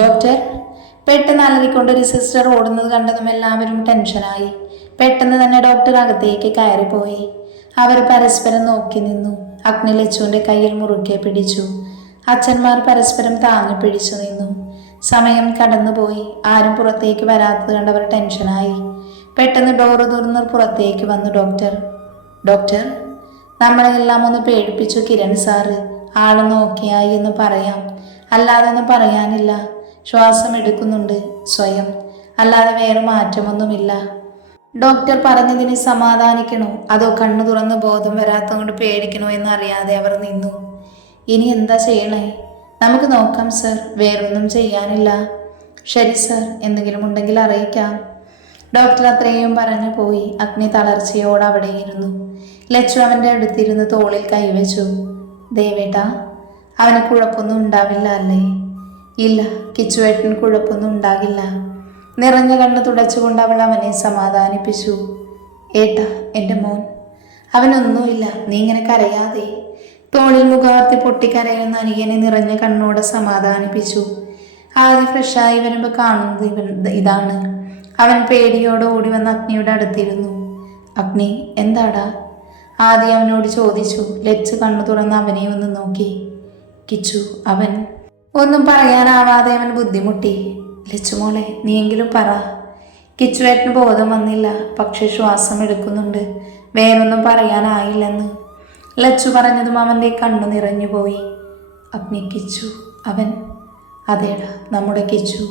Doctor. പെട്ടെന്ന് അലറിക്കൊണ്ടൊരു sister ഓടുന്നത് കണ്ടതും എല്ലാവരും ടെൻഷനായി. പെട്ടെന്ന് തന്നെ ഡോക്ടർ അകത്തേക്ക് കയറിപ്പോയി. അവർ പരസ്പരം നോക്കി നിന്നു. അഗ്നി ലച്ചുവിന്റെ കയ്യിൽ മുറുക്കെ പിടിച്ചു. അച്ഛന്മാർ പരസ്പരം താങ്ങി പിടിച്ചു നിന്നു. സമയം കടന്നുപോയി. ആരും പുറത്തേക്ക് വരാത്തത് കണ്ടവർ ടെൻഷനായി. പെട്ടെന്ന് ഡോറ് തുറന്ന് പുറത്തേക്ക് വന്നു ഡോക്ടർ. ഡോക്ടർ, നമ്മളെല്ലാം ഒന്ന് പേടിപ്പിച്ചു കിരൺ സാറ്. ആള് നോക്കിയായി എന്ന് പറയാം, അല്ലാതൊന്നും പറയാനില്ല. ശ്വാസം എടുക്കുന്നുണ്ട് സ്വയം, അല്ലാതെ വേറെ മാറ്റമൊന്നുമില്ല. ഡോക്ടർ പറഞ്ഞതിന് സമാധാനിക്കണോ അതോ കണ്ണു തുറന്ന് ബോധം വരാത്തതുകൊണ്ട് പേടിക്കണോ എന്നറിയാതെ അവർ നിന്നു. ഇനി എന്താ ചെയ്യണേ? നമുക്ക് നോക്കാം സർ, വേറൊന്നും ചെയ്യാനില്ല. ശരി സർ, എന്തെങ്കിലും ഉണ്ടെങ്കിൽ അറിയിക്കാം. ഡോക്ടർ അത്രയും പറഞ്ഞു പോയി. അഗ്നി തളർച്ചയോടെ അവിടെ ഇരുന്നു. ലച്ചു അവൻ്റെ അടുത്തിരുന്ന് തോളിൽ കൈവച്ചു. ദേവേട്ടാ, അവന് കുഴപ്പമൊന്നും ഉണ്ടാവില്ല അല്ലേ? ഇല്ല, കിച്ചുവേട്ടന് കുഴപ്പമൊന്നും ഉണ്ടാകില്ല. നിറഞ്ഞ കണ്ണ് തുടച്ചുകൊണ്ട് അവൾ അവനെ സമാധാനിപ്പിച്ചു. ഏട്ടാ, എൻ്റെ മോൻ, അവനൊന്നുമില്ല, നീ ഇങ്ങനെ കരയാതെ. തോളിൽ മുഖാർത്തി പൊട്ടിക്കരയുന്ന അനിയനെ നിറഞ്ഞ കണ്ണോടെ സമാധാനിപ്പിച്ചു. ആദ്യം ഫ്രഷായി വരുമ്പോൾ കാണുന്നത് ഇതാണ്. അവൻ പേടിയോടെ ഓടി വന്ന് അഗ്നിയുടെ അടുത്തിരുന്നു. അഗ്നി, എന്താടാ? ആദ്യം അവനോട് ചോദിച്ചു. ലച്ച് കണ്ണു തുറന്ന് അവനെ ഒന്ന് നോക്കി. കിച്ചു, അവൻ ഒന്നും പറയാനാവാതെ അവൻ ബുദ്ധിമുട്ടി. ലച്ചുമോളെ, നീയെങ്കിലും പറ. കിച്ചുവേട്ടന് ബോധം വന്നില്ല, പക്ഷെ ശ്വാസം എടുക്കുന്നുണ്ട്, വേറൊന്നും പറയാനായില്ലെന്ന് ലച്ചു പറഞ്ഞതും അവൻ്റെ കണ്ണു നിറഞ്ഞുപോയി. അഗ്നി, കിച്ചു അവൻ? അതേടാ, നമ്മുടെ കിച്ചു.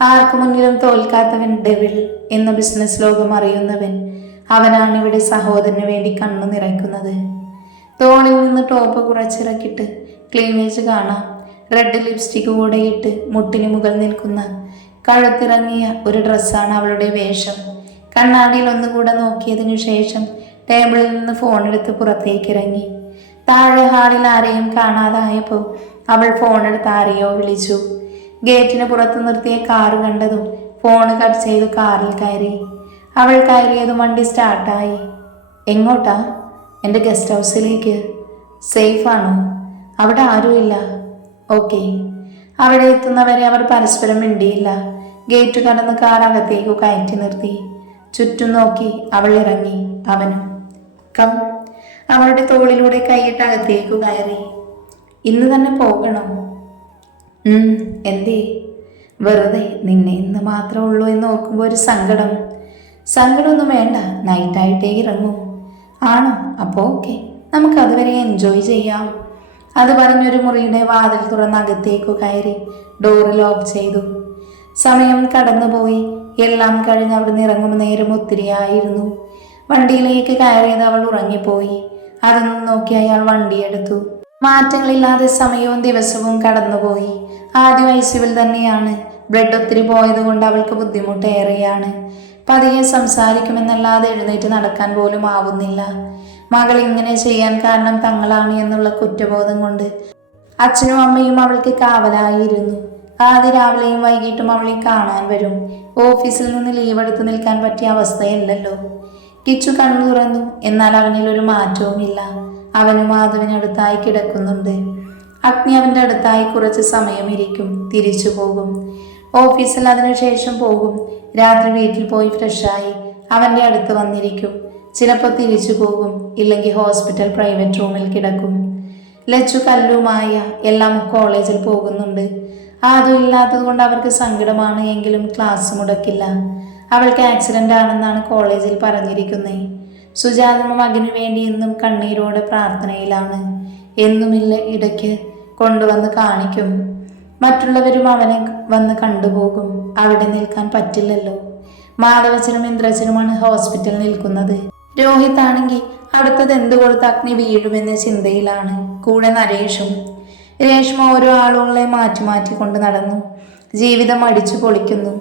ആർക്കു മുന്നിലും തോൽക്കാത്തവൻ, ഡെവിൾ എന്ന ബിസിനസ് ലോകം അറിയുന്നവൻ. അവനാണ് ഇവിടെ സഹോദരന് വേണ്ടി കണ്ണു നിറയ്ക്കുന്നത്. തോളിൽ നിന്ന് ടോപ്പ് കുറച്ചിറക്കിട്ട് ക്ലീവേജ് കാണാം. റെഡ് ലിപ്സ്റ്റിക് കൂടെ ഇട്ട് മുട്ടിന് മുകളിൽ നിൽക്കുന്ന കഴുത്തിറങ്ങിയ ഒരു ഡ്രസ്സാണ് അവളുടെ വേഷം. കണ്ണാടിയിൽ ഒന്നുകൂടെ നോക്കിയതിനു ശേഷം ടേബിളിൽ നിന്ന് ഫോണെടുത്ത് പുറത്തേക്ക് ഇറങ്ങി. താഴെ ഹാളിൽ ആരെയും കാണാതായപ്പോൾ അവൾ ഫോണെടുത്ത് ആരെയോ വിളിച്ചു. ഗേറ്റിന് പുറത്ത് നിർത്തിയ കാറ് കണ്ടതും ഫോൺ കട്ട് ചെയ്തു കാറിൽ കയറി. അവൾ കയറിയതും വണ്ടി സ്റ്റാർട്ടായി. എങ്ങോട്ടാ? എൻ്റെ ഗസ്റ്റ് ഹൗസിലേക്ക്. സേഫാണോ? അവിടെ ആരുമില്ല. ഓക്കെ. അവിടെ എത്തുന്നവരെ അവർ പരസ്പരം മിണ്ടിയില്ല. ഗേറ്റ് കടന്ന് കാർ അകത്തേക്ക് കയറ്റി നിർത്തി. ചുറ്റും നോക്കി അവൾ ഇറങ്ങി. അവനും കം. അവളുടെ തോളിലൂടെ കൈയിട്ട് അകത്തേക്ക് കയറി. ഇന്ന് തന്നെ പോകണം? എന്തേ? വെറുതെ, നിന്നെ ഇന്ന് മാത്രമേ ഉള്ളൂ എന്ന് ഓർക്കുമ്പോൾ ഒരു സങ്കടം. സങ്കടമൊന്നും വേണ്ട, നൈറ്റായിട്ടേ ഇറങ്ങും. ആണോ? അപ്പോൾ ഓക്കെ, നമുക്ക് അതുവരെ എൻജോയ് ചെയ്യാം. അത് പറഞ്ഞൊരു മുറിയുടെ വാതിൽ തുറന്ന് അകത്തേക്കു കയറി ഡോറ് ലോക്ക് ചെയ്തു. സമയം കടന്നുപോയി. എല്ലാം കഴിഞ്ഞ് അവിടെ നിന്ന് ഇറങ്ങുമ്പോൾ നേരം ഒത്തിരിയായിരുന്നു. വണ്ടിയിലേക്ക് കയറിയത് അവൾ ഉറങ്ങിപ്പോയി. അതൊന്നും നോക്കി അയാൾ വണ്ടിയെടുത്തു. മാറ്റങ്ങളില്ലാതെ സമയവും ദിവസവും കടന്നുപോയി. ആദ്യം ഐസിയുവിൽ തന്നെയാണ്. ബ്ലഡ് ഒത്തിരി പോയത് കൊണ്ട് അവൾക്ക് ബുദ്ധിമുട്ടേറെയാണ്. പതിയെ സംസാരിക്കുമെന്നല്ലാതെ എഴുന്നേറ്റ് നടക്കാൻ പോലും ആവുന്നില്ല. മകൾ ഇങ്ങനെ ചെയ്യാൻ കാരണം തങ്ങളാണ് എന്നുള്ള കുറ്റബോധം കൊണ്ട് അച്ഛനും അമ്മയും അവൾക്ക് കാവലായിരുന്നു. ആദ്യ രാവിലെയും വൈകിട്ടും അവളെ കാണാൻ വരും. ഓഫീസിൽ നിന്ന് ലീവ് എടുത്ത് നിൽക്കാൻ പറ്റിയ അവസ്ഥയല്ലല്ലോ. കിച്ചു കണ്ണു തുറന്നു. എന്നാൽ അവനിൽ ഒരു മാറ്റവുമില്ല. അവനും മാധവനടുത്തായി കിടക്കുന്നുണ്ട്. അഗ്നി അവൻ്റെ അടുത്തായി കുറച്ച് സമയം ഇരിക്കും, തിരിച്ചു പോകും. ഓഫീസിൽ അതിനുശേഷം പോകും. രാത്രി വീട്ടിൽ പോയി ഫ്രഷായി അവൻ്റെ അടുത്ത് വന്നിരിക്കും. ചിലപ്പോൾ തിരിച്ചു പോകും, ഇല്ലെങ്കിൽ ഹോസ്പിറ്റൽ പ്രൈവറ്റ് റൂമിൽ കിടക്കും. ലച്ചു കല്ലുമായ എല്ലാം കോളേജിൽ പോകുന്നുണ്ട്. അതും ഇല്ലാത്തത് കൊണ്ട് അവർക്ക് സങ്കടമാണ്. എങ്കിലും ക്ലാസ് മുടക്കില്ല. അവൾക്ക് ആക്സിഡൻ്റ് ആണെന്നാണ് കോളേജിൽ പറഞ്ഞിരിക്കുന്നത്. സുജാത മകന് വേണ്ടി എന്നും കണ്ണീരോടെ പ്രാർത്ഥനയിലാണ്. എന്നുമില്ല, ഇടയ്ക്ക് കൊണ്ടുവന്ന് കാണിക്കും. മറ്റുള്ളവരും അവനെ വന്ന് കണ്ടുപോകും. അവിടെ നിൽക്കാൻ പറ്റില്ലല്ലോ. മാധവച്ചനും ഇന്ദ്രച്ചനുമാണ് ഹോസ്പിറ്റലിൽ നിൽക്കുന്നത്. രോഹിത് ആണെങ്കിൽ അടുത്തത് എന്ത് കൊടുത്ത് അഗ്നി വീഴുമെന്ന ചിന്തയിലാണ്. കൂടെ നരേഷും. രേഷ്മ ഓരോ ആളുകളെ മാറ്റി മാറ്റി കൊണ്ട് നടന്നു. ജീവിതം അടിച്ചു പൊളിക്കുന്നു.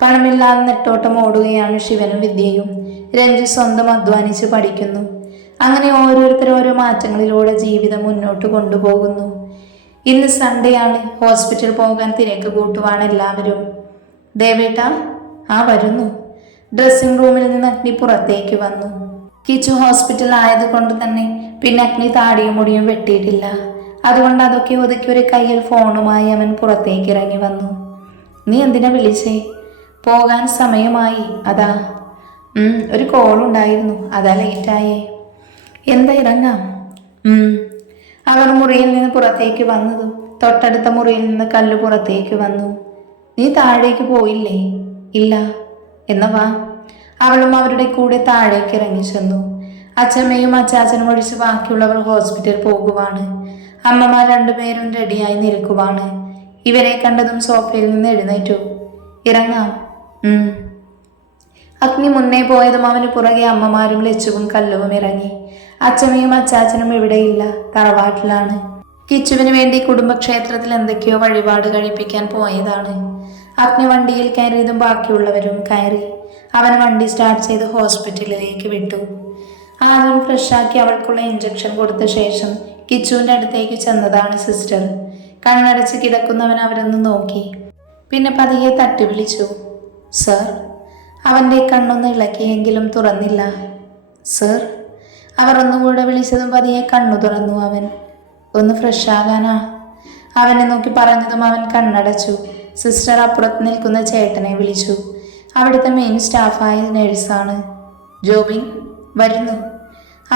പണമില്ലാതെ നെട്ടോട്ടം ഓടുകയാണ് ശിവനും വിദ്യയും. രഞ്ജു സ്വന്തം അധ്വാനിച്ച് പഠിക്കുന്നു. അങ്ങനെ ഓരോരുത്തർ ഓരോ മാറ്റങ്ങളിലൂടെ ജീവിതം മുന്നോട്ട് കൊണ്ടുപോകുന്നു. ഇന്ന് സൺഡേ ആണ്. ഹോസ്പിറ്റൽ പോകാൻ തിരക്ക് കൂട്ടുവാണ് എല്ലാവരും. ദേവേട്ടാ? ആ, വരുന്നു. ഡ്രസ്സിംഗ് റൂമിൽ നിന്ന് അഗ്നി പുറത്തേക്ക് വന്നു. കിച്ചു ഹോസ്പിറ്റൽ ആയതുകൊണ്ട് തന്നെ പിന്നെ അഗ്നി താടിയും മുടിയും വെട്ടിയിട്ടില്ല. അതുകൊണ്ട് അതൊക്കെ ഒതുക്കി ഒരു കയ്യിൽ ഫോണുമായി അവൻ പുറത്തേക്ക് ഇറങ്ങി വന്നു. നീ എന്തിനാ വിളിച്ചേ? പോകാൻ സമയമായി അതാ. ഒരു കോളുണ്ടായിരുന്നു, അതാ ലേറ്റായേ. എന്താ ഇറങ്ങാം? അവർ മുറിയിൽ നിന്ന് പുറത്തേക്ക് വന്നതും തൊട്ടടുത്ത മുറിയിൽ നിന്ന് കല്ല് പുറത്തേക്ക് വന്നു. നീ താഴേക്ക് പോയില്ലേ? ഇല്ല. എന്നാ വാ. അവളും അവരുടെ കൂടെ താഴേക്ക് ഇറങ്ങി ചെന്നു. അച്ഛമ്മയും അച്ചാച്ചനും ഒഴിച്ച് ബാക്കിയുള്ളവർ ഹോസ്പിറ്റൽ പോകുവാണ്. അമ്മമാർ രണ്ടുപേരും റെഡിയായി നിൽക്കുവാണ്. ഇവരെ കണ്ടതും സോഫയിൽ നിന്ന് എഴുന്നേറ്റു. ഇറങ്ങാം. അഗ്നി മുന്നേ പോയതും അവന് പുറകെ അമ്മമാരും ലച്ചുവും കല്ലുവും ഇറങ്ങി. അച്ഛമ്മയും അച്ചാച്ചനും ഇവിടെയില്ല, തറവാട്ടിലാണ്. കിച്ചുവിന് വേണ്ടി കുടുംബക്ഷേത്രത്തിൽ എന്തൊക്കെയോ വഴിപാട് കഴിപ്പിക്കാൻ പോയതാണ്. അഗ്നി വണ്ടിയിൽ കയറിയതും ബാക്കിയുള്ളവരും കയറി. അവൻ വണ്ടി സ്റ്റാർട്ട് ചെയ്ത് ഹോസ്പിറ്റലിലേക്ക് വിട്ടു. ആദ്യം ഫ്രഷാക്കി അവൾക്കുള്ള ഇഞ്ചക്ഷൻ കൊടുത്ത ശേഷം കിച്ചുവിൻ്റെ അടുത്തേക്ക് ചെന്നതാണ് സിസ്റ്റർ. കണ്ണടച്ച് കിടക്കുന്നവൻ അവരൊന്ന് നോക്കി. പിന്നെ പതിയെ തട്ടി വിളിച്ചു. സർ. അവൻ്റെ കണ്ണൊന്ന് ഇളക്കിയെങ്കിലും തുറന്നില്ല. സർ. അവർ ഒന്നുകൂടെ വിളിച്ചതും പതിയെ കണ്ണു തുറന്നു. അവൻ ഒന്ന് ഫ്രഷാകാനാ അവനെ നോക്കി പറഞ്ഞതും അവൻ കണ്ണടച്ചു. സിസ്റ്റർ അപ്പുറത്ത് നിൽക്കുന്ന ചേട്ടനെ വിളിച്ചു. അവിടുത്തെ മെയിൻ സ്റ്റാഫായ നേഴ്സാണ്. ജോബിൻ വരുന്നു.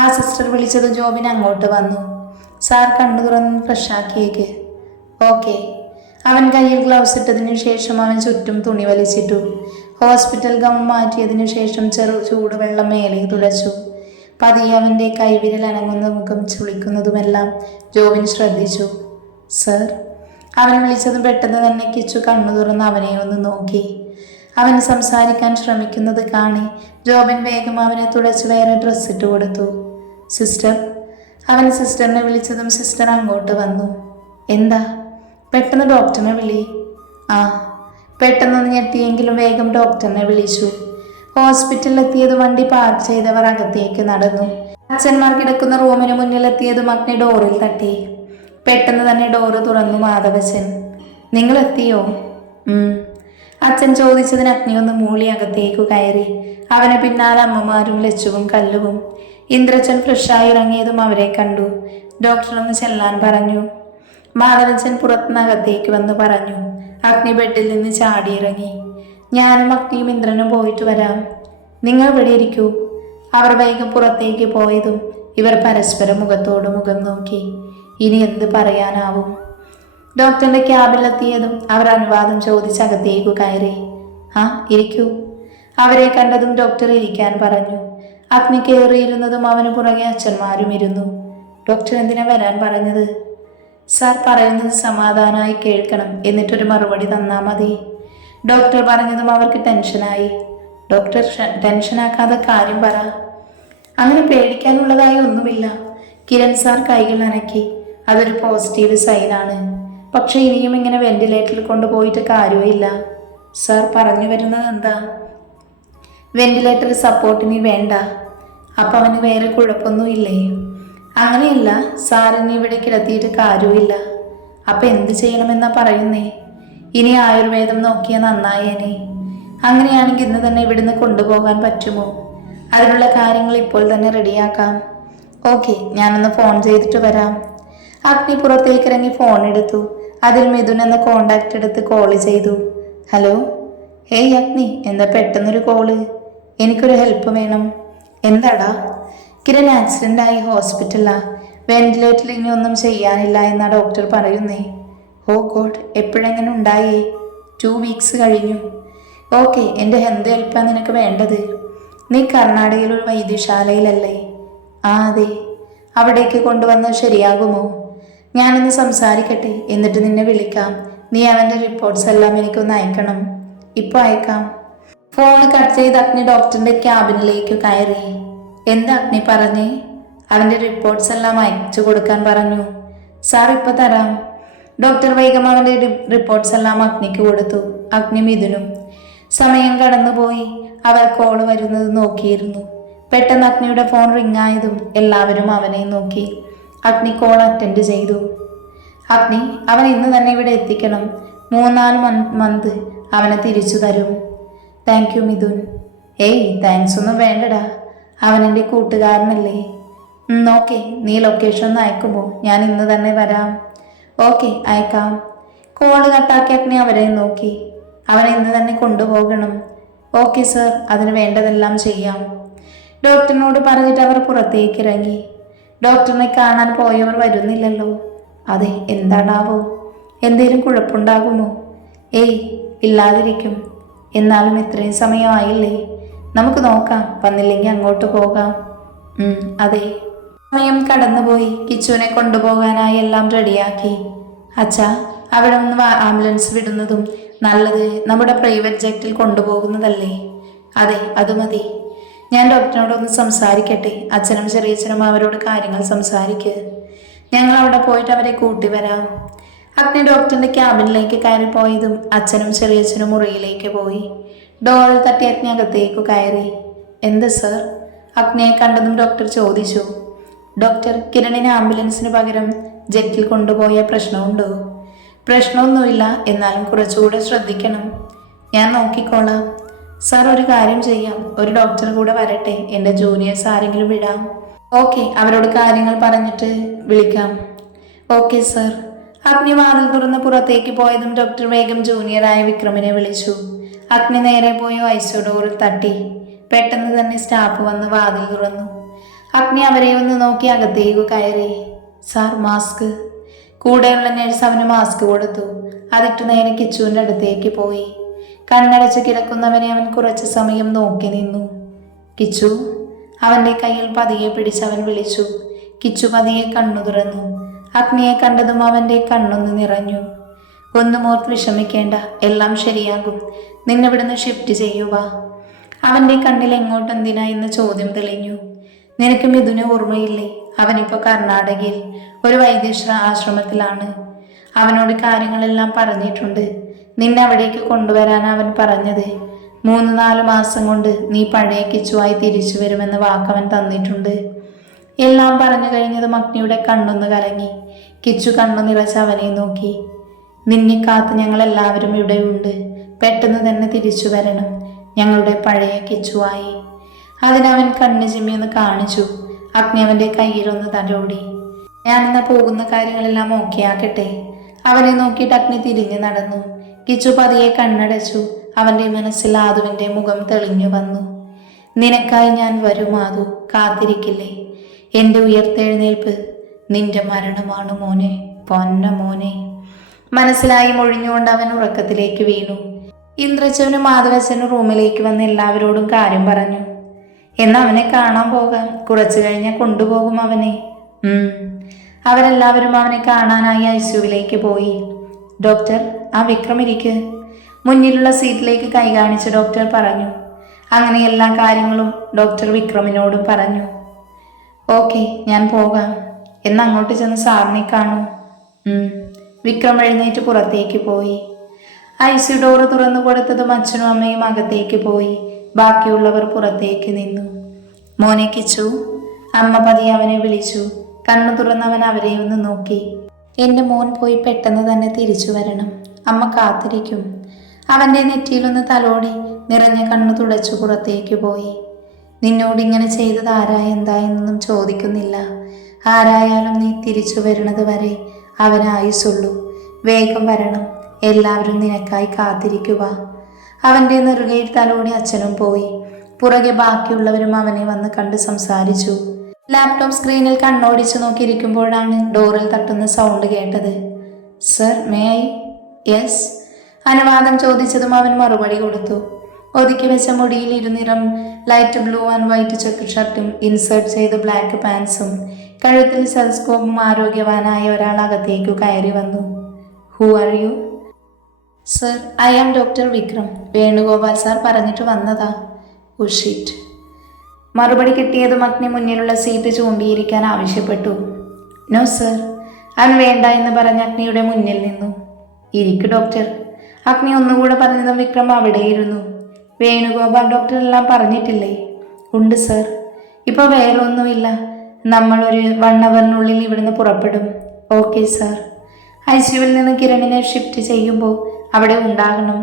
ആ സിസ്റ്റർ വിളിച്ചത് ജോബിൻ അങ്ങോട്ട് വന്നു. സാർ കണ്ണു തുറന്ന് ഫ്രഷാക്കിയേക്ക്. ഓക്കെ. അവൻ കയ്യിൽ ഗ്ലൗസ് ഇട്ടതിനു ശേഷം അവൻ ചുറ്റും തുണി വലിച്ചിട്ടു. ഹോസ്പിറ്റൽ ഗൗൺ മാറ്റിയതിനു ശേഷം ചൂടുവെള്ളം മേലെ തുടച്ചു. പതിയെ അവൻ്റെ കൈവിരൽ അനങ്ങുന്ന മുഖം ചുളിക്കുന്നതുമെല്ലാം ജോബിൻ ശ്രദ്ധിച്ചു. സർ. അവൻ വിളിച്ചതും പെട്ടെന്ന് തന്നെ കിച്ചു കണ്ണു തുറന്ന് അവനെ ഒന്ന് നോക്കി. അവൻ സംസാരിക്കാൻ ശ്രമിക്കുന്നത് കാണി ജോബിൻ വേഗം അവനെ തുടച്ച് വേറെ ഡ്രസ്സ് ഇട്ട് കൊടുത്തു. സിസ്റ്റർ. അവൻ സിസ്റ്ററിനെ വിളിച്ചതും സിസ്റ്റർ അങ്ങോട്ട് വന്നു. എന്താ? പെട്ടെന്ന് ഡോക്ടറിനെ വിളി. പെട്ടെന്ന് ഞെട്ടിയെങ്കിലും വേഗം ഡോക്ടറിനെ വിളിച്ചു. ഹോസ്പിറ്റലിലെത്തിയത് വണ്ടി പാർക്ക് ചെയ്തവർ അകത്തേക്ക് നടന്നു. അച്ഛന്മാർ കിടക്കുന്ന റൂമിന് മുന്നിലെത്തിയതും അഗ്നി ഡോറിൽ തട്ടി. പെട്ടെന്ന് തന്നെ ഡോറ് തുറന്നു മാധവച്ചൻ. നിങ്ങൾ എത്തിയോ? അച്ഛൻ ചോദിച്ചതിന് അഗ്നി ഒന്ന് മൂളി അകത്തേക്കു കയറി. അവന് പിന്നാലെ അമ്മമാരും ലച്ചുവും കല്ലുവും. ഇന്ദ്രച്ചൻ ഫ്രഷായി ഇറങ്ങിയതും അവരെ കണ്ടു. ഡോക്ടർ ഒന്ന് ചെല്ലാൻ പറഞ്ഞു. മാധവച്ചൻ പുറത്തുനിന്നകത്തേക്ക് വന്ന് പറഞ്ഞു. അഗ്നി ബെഡിൽ നിന്ന് ചാടിയിറങ്ങി. ഞാനും അഗ്നിയും ഇന്ദ്രനും പോയിട്ട് വരാം. നിങ്ങൾ ഇവിടെ ഇരിക്കൂ. അവർ വേഗം പുറത്തേക്ക് പോയതും ഇവർ പരസ്പരം മുഖത്തോട് മുഖം നോക്കി. ഇനി എന്ത് പറയാനാവും? ഡോക്ടറിന്റെ ക്യാബിലെത്തിയതും അവർ അനുവാദം ചോദിച്ച് അകത്തേക്കു കയറി. ഇരിക്കൂ. അവരെ കണ്ടതും ഡോക്ടർ ഇരിക്കാൻ പറഞ്ഞു. അഗ്നി കയറിയിരുന്നതും അവന് പുറകെ അച്ഛന്മാരും ഇരുന്നു. ഡോക്ടർ എന്തിനാ വരാൻ പറഞ്ഞത്? സാർ പറയുന്നത് സമാധാനമായി കേൾക്കണം, എന്നിട്ടൊരു മറുപടി തന്നാൽ മതി. ഡോക്ടർ പറഞ്ഞതും അവർക്ക് ടെൻഷനായി. ഡോക്ടർ ടെൻഷനാക്കാതെ കാര്യം പറ. അങ്ങനെ പേടിക്കാനുള്ളതായി ഒന്നുമില്ല. കിരൺ സാർ കൈകൾ അനക്കി. അതൊരു പോസിറ്റീവ് സൈനാണ്. പക്ഷെ ഇനിയും ഇങ്ങനെ വെന്റിലേറ്ററിൽ കൊണ്ടുപോയിട്ട് കാര്യമില്ല. സാർ പറഞ്ഞു വരുന്നത് എന്താ? വെന്റിലേറ്റർ സപ്പോർട്ടിന് വേണ്ട. അപ്പം അവന് വേറെ കുഴപ്പമൊന്നുമില്ലേ? അങ്ങനെയല്ല, സാറിന് ഇവിടെ കിടത്തിയിട്ട് കാര്യമില്ല. അപ്പം എന്ത് ചെയ്യണമെന്നാ പറയുന്നേ? ഇനി ആയുർവേദം നോക്കിയാൽ നന്നായേനെ. അങ്ങനെയാണെങ്കിൽ ഇന്ന് തന്നെ ഇവിടുന്ന് കൊണ്ടുപോകാൻ പറ്റുമോ? അതിനുള്ള കാര്യങ്ങൾ ഇപ്പോൾ തന്നെ റെഡിയാക്കാം. ഓക്കെ, ഞാനൊന്ന് ഫോൺ ചെയ്തിട്ട് വരാം. അഗ്നി പുറത്തേക്ക് ഇറങ്ങി ഫോൺ എടുത്തു. അതിൽ മിഥുൻ എന്ന കോണ്ടാക്ട് എടുത്ത് കോൾ ചെയ്തു. ഹലോ. ഹേയ് അഗ്നി, എന്താ പെട്ടെന്നൊരു കോള്? എനിക്കൊരു ഹെൽപ്പ് വേണം. എന്താടാ? കിരൺ ആക്സിഡൻ്റ് ആയി ഹോസ്പിറ്റലാ. വെന്റിലേറ്ററിൽ ഇനി ഒന്നും ചെയ്യാനില്ല എന്നാ ഡോക്ടർ പറയുന്നേ. ഓ ഗോഡ്, എപ്പോഴെങ്ങനെ ഉണ്ടായേ? 2 വീക്സ് കഴിഞ്ഞു. ഓക്കെ, എൻ്റെ എന്ത് ഹെൽപ്പാണ് നിനക്ക് വേണ്ടത്? നീ കർണാടകയിൽ ഒരു വൈദ്യശാലയിലല്ലേ? അതെ. അവിടേക്ക് കൊണ്ടുവന്നാൽ ശരിയാകുമോ? ഞാനൊന്ന് സംസാരിക്കട്ടെ, എന്നിട്ട് നിന്നെ വിളിക്കാം. നീ അവൻ്റെ റിപ്പോർട്ട്സ് എല്ലാം എനിക്കൊന്ന് അയക്കണം. ഇപ്പോൾ അയക്കാം. ഫോൺ കട്ട് ചെയ്ത് അഗ്നി ഡോക്ടറിൻ്റെ ക്യാബിനിലേക്ക് കയറി. എന്താ അഗ്നി പറഞ്ഞേ? അവൻ്റെ റിപ്പോർട്ട്സ് എല്ലാം അയച്ചു കൊടുക്കാൻ പറഞ്ഞു. സാർ ഇപ്പോൾ തരാം. ഡോക്ടർ വേഗം അവൻ്റെ റിപ്പോർട്ട്സ് എല്ലാം അഗ്നിക്ക് കൊടുത്തു. അഗ്നി മിഥുനും. സമയം കടന്നുപോയി. അവർ കോൾ വരുന്നത് നോക്കിയിരുന്നു. പെട്ടെന്ന് അഗ്നിയുടെ ഫോൺ റിങ് ആയതും എല്ലാവരും അവനെ നോക്കി. അഗ്നി കോൾ അറ്റൻഡ് ചെയ്തു. അഗ്നി, അവൻ ഇന്ന് തന്നെ ഇവിടെ എത്തിക്കണം. 3-4 മന്ത് അവനെ തിരിച്ചു തരും. Thank you Mithun. ഏയ്, താങ്ക്സ് ഒന്നും വേണ്ടടാ. അവൻ എൻ്റെ കൂട്ടുകാരനല്ലേ. ഓക്കെ, നീ ലൊക്കേഷൻ ഒന്ന് അയക്കുമോ? ഞാൻ ഇന്ന് തന്നെ വരാം. ഓക്കെ, അയക്കാം. കോള് കട്ടാക്കി അഗ്നി അവരെ നോക്കി. അവനെ ഇന്ന് തന്നെ കൊണ്ടുപോകണം. ഓക്കെ സർ, അതിന് വേണ്ടതെല്ലാം ചെയ്യാം. ഡോക്ടറിനോട് പറഞ്ഞിട്ട് അവർ പുറത്തേക്ക് ഇറങ്ങി. ഡോക്ടറിനെ കാണാൻ പോയവർ വരുന്നില്ലല്ലോ. അതെ, എന്താണാവോ? എന്തേലും കുഴപ്പമുണ്ടാകുമോ? ഏയ്, ഇല്ലാതിരിക്കും. എന്നാലും ഇത്രയും സമയമായില്ലേ, നമുക്ക് നോക്കാം. വന്നില്ലെങ്കിൽ അങ്ങോട്ട് പോകാം. അതെ. സമയം കടന്നുപോയി. കിച്ചുവിനെ കൊണ്ടുപോകാനായി എല്ലാം റെഡിയാക്കി. അച്ഛാ, അവിടെ നിന്ന് ആംബുലൻസ് വിടുന്നതും നല്ലത് നമ്മുടെ പ്രൈവറ്റ് ജെറ്റിൽ കൊണ്ടുപോകുന്നതല്ലേ? അതെ, അത് മതി. ഞാൻ ഡോക്ടറിനോടൊന്ന് സംസാരിക്കട്ടെ. അച്ഛനും ചെറിയച്ഛനും അവരോട് കാര്യങ്ങൾ സംസാരിക്കുക. ഞങ്ങൾ അവിടെ പോയിട്ട് അവരെ കൂട്ടിവരാം. അഗ്നി ഡോക്ടറിന്റെ ക്യാബിനിലേക്ക് കയറിപ്പോയതും അച്ഛനും ചെറിയച്ഛനും മുറിയിലേക്ക് പോയി. ഡോറിൽ തട്ടി അഗ്നി അകത്തേക്ക് കയറി. എന്ത് സർ? അഗ്നിയെ കണ്ടതും ഡോക്ടർ ചോദിച്ചു. ഡോക്ടർ, കിരണിനെ ആംബുലൻസിന് പകരം ജെറ്റിൽ കൊണ്ടുപോയ പ്രശ്നമുണ്ടോ? പ്രശ്നമൊന്നുമില്ല, എന്നാലും കുറച്ചുകൂടെ ശ്രദ്ധിക്കണം. ഞാൻ നോക്കിക്കോളാം. സാർ, ഒരു കാര്യം ചെയ്യാം. ഒരു ഡോക്ടർ കൂടെ വരട്ടെ. എൻ്റെ ജൂനിയേഴ്സ് ആരെങ്കിലും വിടാം. ഓക്കെ, അവരോട് കാര്യങ്ങൾ പറഞ്ഞിട്ട് വിളിക്കാം. Okay sir. അഗ്നി വാതിൽ തുറന്ന് പുറത്തേക്ക് പോയതും ഡോക്ടർ വേഗം ജൂനിയറായ വിക്രമിനെ വിളിച്ചു. അഗ്നി നേരെ പോയി ഐസിയു ഡോറിൽ തട്ടി. പെട്ടെന്ന് തന്നെ സ്റ്റാഫ് വന്ന് വാതിൽ തുറന്നു. അഗ്നി അവരെ ഒന്ന് നോക്കി അകത്തേക്ക് കയറി. Sir, mask. കൂടെയുള്ള നഴ്സ് അവന് മാസ്ക് കൊടുത്തു. അതിട്ട് നേരെ കിച്ചുവിൻ്റെ അടുത്തേക്ക് പോയി. കണ്ണടച്ച് കിടക്കുന്നവനെ അവൻ കുറച്ച് സമയം നോക്കി നിന്നു. കിച്ചു. അവൻ്റെ കയ്യിൽ പതിയെ പിടിച്ചവൻ വിളിച്ചു. കിച്ചു പതിയെ കണ്ണു തുറന്നു. അഗ്നിയെ കണ്ടതും അവൻ്റെ കണ്ണൊന്ന് നിറഞ്ഞു. ഒന്നും ഓർത്ത് വിഷമിക്കേണ്ട, എല്ലാം ശരിയാകും. നിന്നിവിടുന്ന് ഷിഫ്റ്റ് ചെയ്യുക. അവൻ്റെ കണ്ണിൽ എങ്ങോട്ടെന്തിനാ എന്ന ചോദ്യം തെളിഞ്ഞു. നിനക്ക് മിഥുനെ ഓർമ്മയില്ലേ? അവനിപ്പോൾ കർണാടകയിൽ ഒരു ആശ്രമത്തിലാണ്. അവനോട് കാര്യങ്ങളെല്ലാം പറഞ്ഞിട്ടുണ്ട്. നിന്നെ അവിടേക്ക് കൊണ്ടുവരാൻ അവൻ പറഞ്ഞത്. 3-4 മാസം കൊണ്ട് നീ പഴയ കിച്ചുവായി തിരിച്ചു വരുമെന്ന വാക്കവൻ തന്നിട്ടുണ്ട്. എല്ലാം പറഞ്ഞു കഴിഞ്ഞതും അഗ്നിയുടെ കണ്ണൊന്ന് കലങ്ങി. കിച്ചു കണ്ണു നിറച്ച് അവനെ നോക്കി. നിന്നെ കാത്ത് ഞങ്ങളെല്ലാവരും ഇവിടെയുണ്ട്. പെട്ടെന്ന് തന്നെ തിരിച്ചു വരണം, ഞങ്ങളുടെ പഴയ കിച്ചുവായി. അതിനവൻ കണ്ണു ചിമ്മിയൊന്ന് കാണിച്ചു. അഗ്നി അവൻ്റെ കയ്യിലൊന്ന് തലോടി. ഞാനെന്നാ പോകുന്ന കാര്യങ്ങളെല്ലാം ഓക്കെ ആക്കട്ടെ. അവനെ നോക്കിയിട്ട് അഗ്നി തിരിഞ്ഞു നടന്നു. കിച്ചു പതിയെ കണ്ണടച്ചു. അവൻ്റെ മനസ്സിൽ ആദുവിൻ്റെ മുഖം തെളിഞ്ഞു വന്നു. നിനക്കായി ഞാൻ വരും ആദു, കാത്തിരിക്കില്ലേ? എൻ്റെ ഉയർത്തെഴുന്നേൽപ്പ് നിന്റെ മരണമാണ് മോനെ, പൊന്ന മോനെ. മനസ്സിലായി മൊഴിഞ്ഞുകൊണ്ട് അവൻ ഉറക്കത്തിലേക്ക് വീണു. ഇന്ദ്രച്ചവനും മാധവച്ചനും റൂമിലേക്ക് വന്ന് എല്ലാവരോടും കാര്യം പറഞ്ഞു. എന്ന് അവനെ കാണാൻ പോകാം, കുറച്ചു കഴിഞ്ഞാൽ കൊണ്ടുപോകും അവനെ. അവരെല്ലാവരും അവനെ കാണാനായി ഐസിയുവിലേക്ക് പോയി. ഡോക്ടർ, ആ വിക്രം ഇരിക്ക്. മുന്നിലുള്ള സീറ്റിലേക്ക് കൈ കാണിച്ച് ഡോക്ടർ പറഞ്ഞു. അങ്ങനെ എല്ലാ കാര്യങ്ങളും ഡോക്ടർ വിക്രമിനോടും പറഞ്ഞു. ഓക്കെ, ഞാൻ പോകാം. എന്നങ്ങോട്ട് ചെന്ന് സാറിനെ കാണൂ. വിക്രം എഴുന്നേറ്റ് പുറത്തേക്ക് പോയി. ഐസിയു ഡോറ് തുറന്നു കൊടുത്തതും അച്ഛനും അമ്മയും അകത്തേക്ക് പോയി. ബാക്കിയുള്ളവർ പുറത്തേക്ക് നിന്നു. മോനെ കിച്ചു. അമ്മ പതിയെ അവനെ വിളിച്ചു. കണ്ണു തുറന്നവൻ അവരെ ഒന്ന് നോക്കി. എൻ്റെ മോൻ പോയി പെട്ടെന്ന് തന്നെ തിരിച്ചു വരണം, അമ്മ കാത്തിരിക്കും. അവൻ്റെ നെറ്റിയിലൊന്ന് തലോടി നിറഞ്ഞ കണ്ണു തുടച്ചു പുറത്തേക്ക് പോയി. നിന്നോട് ഇങ്ങനെ ചെയ്തത് എന്താ എന്നൊന്നും ചോദിക്കുന്നില്ല. ആരായാലും നീ തിരിച്ചു വരുന്നത് വരെ അവനായുസുള്ളൂ. വേഗം വരണം, എല്ലാവരും നിനക്കായി കാത്തിരിക്കുക. അവൻ്റെ നെറുകയിൽ തലോടി അച്ഛനും പോയി. പുറകെ ബാക്കിയുള്ളവരും അവനെ വന്ന് കണ്ട് സംസാരിച്ചു. ലാപ്ടോപ്പ് സ്ക്രീനിൽ കണ്ണോടിച്ചു നോക്കിയിരിക്കുമ്പോഴാണ് ഡോറിൽ തട്ടുന്ന സൗണ്ട് കേട്ടത്. Sir, may I? യെസ്. അനുവാദം ചോദിച്ചതും അവൻ മറുപടി കൊടുത്തു. ഒതുക്കി വെച്ച മുടിയിൽ ഇരുനിറം light blue and white check ഷർട്ടും ഇൻസേർട്ട് ചെയ്ത ബ്ലാക്ക് പാൻസും കഴുത്തിൽ സെൽസ്കോപ്പും ആരോഗ്യവാനായ ഒരാൾ അകത്തേക്കു കയറി വന്നു. Who are you? Sir, I am doctor Vikram. Venugopal sir പറഞ്ഞിട്ട് വന്നതാ. Oh shit. മറുപടി കിട്ടിയതും അഗ്നി മുന്നിലുള്ള സീറ്റ് ചൂണ്ടിയിരിക്കാൻ ആവശ്യപ്പെട്ടു. No sir. അവൻ വേണ്ട എന്ന് പറഞ്ഞ അഗ്നിയുടെ മുന്നിൽ നിന്നു. ഇരിക്കു ഡോക്ടർ. അഗ്നി ഒന്നുകൂടെ പറഞ്ഞതും വിക്രം അവിടെയിരുന്നു. വേണുഗോപാൽ ഡോക്ടർ എല്ലാം പറഞ്ഞിട്ടില്ലേ? ഉണ്ട് സർ. ഇപ്പോൾ വേറെ ഒന്നുമില്ല. നമ്മളൊരു 1 അവറിനുള്ളിൽ ഇവിടുന്ന് പുറപ്പെടും. Okay sir. ഐസിയുവിൽ നിന്ന് കിരണിനെ ഷിഫ്റ്റ് ചെയ്യുമ്പോൾ അവിടെ ഉണ്ടാകണം.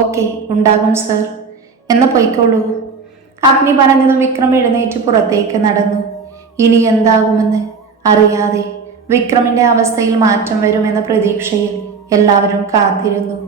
ഓക്കെ, ഉണ്ടാകും സർ. എന്ന് പൊയ്ക്കോളൂ. അഗ്നി പറഞ്ഞതും വിക്രം എഴുന്നേറ്റ് പുറത്തേക്ക് നടന്നു. ഇനി എന്താകുമെന്ന് അറിയാതെ വിക്രമിൻ്റെ അവസ്ഥയിൽ മാറ്റം വരുമെന്ന പ്രതീക്ഷയിൽ എല്ലാവരും കാത്തിരുന്നു.